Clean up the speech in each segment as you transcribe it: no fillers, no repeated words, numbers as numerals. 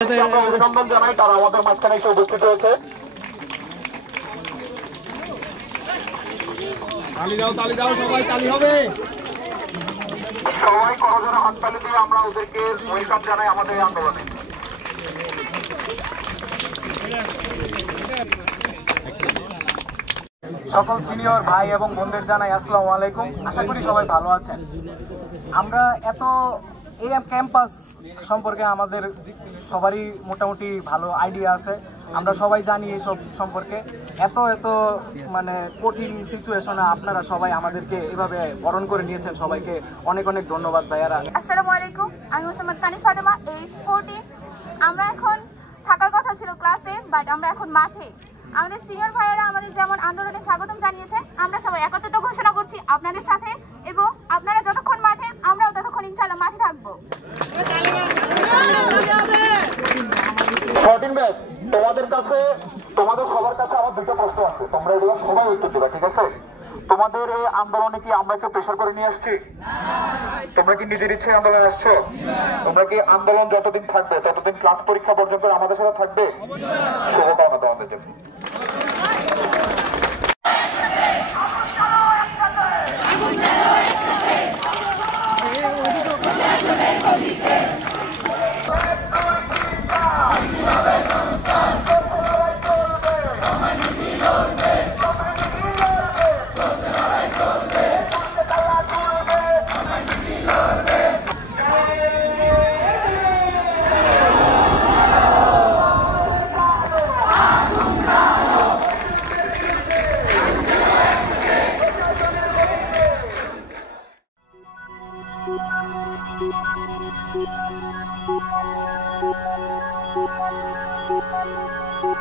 আমরা অভিনন্দন জানাই, তারা আমাদের মাঝখানে এসে উপস্থিত হয়েছে। সবাই করজোড়ে হাততালি দিয়ে আমরা ওদেরকে ওয়েলকাম জানাই আমাদের এই আন্দোলনে। সকল সিনিয়র ভাই এবং বোনদের জানাই আসসালামু আলাইকুম। আশা করি সবাই ভালো আছেন। আমরা এই ক্যাম্পাস সম্পর্কে আমাদের সবারই মোটামুটি ভালো আইডিয়া আছে। আমরা সবাই জানি এইসব সম্পর্কে। এত মানে কঠিন সিচুয়েশনে আপনারা সবাই আমাদেরকে এভাবে বরণ করে নিয়েছেন, সবাইকে অনেক অনেক ধন্যবাদ ভাইয়ারা। আসসালামু আলাইকুম, আমি মোসাম্মদ কানিস ফাতেমা, এজ 14। আমরা এখন থাকার কথা ছিল ক্লাসে, বাট আমরা এখন মাঠে। আমাদের সিনিয়র ভাইয়েরা আমাদের যেমন আন্দোলনে স্বাগতম জানিয়েছে, আমরা সবাই একত্রিত ঘোষণা করছি আপনাদের সাথে, এবং আপনারা যতক্ষণ মাঠে আমরাও ততক্ষণ ইনশাআল্লাহ মাঠে থাকবো। 14 ব্যাচ, তোমাদের সবার কাছে আমার দুটো প্রশ্ন আছে, তোমরা এগুলো সবাই উত্তর দিবা, ঠিক আছে? তোমাদের এই আন্দোলনে কি আমরা কেউ প্রেশার করে নিয়ে আসছি? তোমরা কি নিজের ইচ্ছে আন্দোলনে আসছো? তোমরা কি আন্দোলন যতদিন থাকবে ততদিন ক্লাস পরীক্ষা পর্যন্ত আমাদের সাথে থাকবে? শুভকামনা তোমাদের জন্য।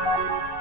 Thank you.